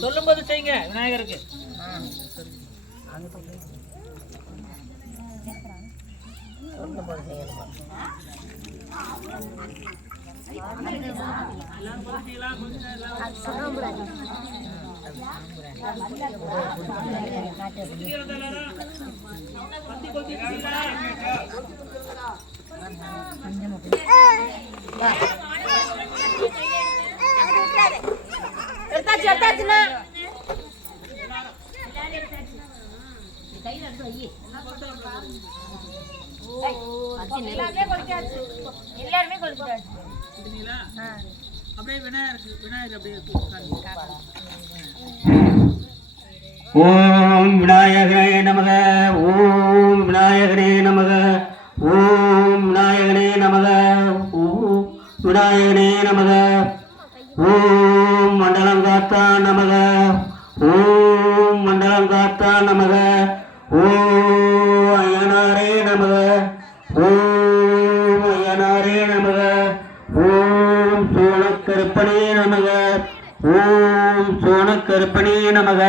சொல்லும்போது செய்யுங்க விநாயகருக்கு. எல்லாருமே கொடுத்தாச்சு. அப்படியே விநாயகர் அப்படியே ஓம் விநாயகரே நமக. ஓம் விநாயகரே நமக. ஓம் விநாயகரே நமக. ஓம் விநாயகரே நமக. ஓம் மண்டலங்காத்தா நமக. ஓம் மண்டலங்காத்தா நமக. ஓம் ஐயனாரே நமக. ஓம் ஐயனாரே நமக. ஓம் சோனக்கருப்பனே நமக. ஓம் சோனக்கருப்பனே நமக.